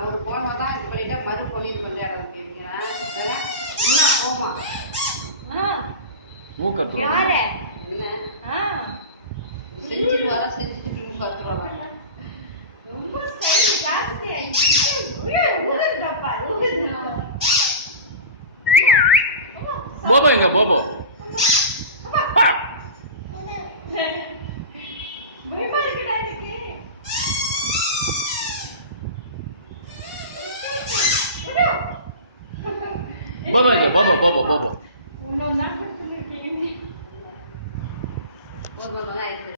ஒரு போன் வந்தா இது பண்ணிட்டு மறு போன் இது பண்ற இடம் கேட்டீங்கன்னா போமா யாரு என்ன செஞ்சுட்டு வர செஞ்சுட்டு திரும்பி பார்த்துருவாங்க. ரொம்ப ஸ்டைல் ஜாஸ்தி உருதுப்பா போபோ எங்க போபோ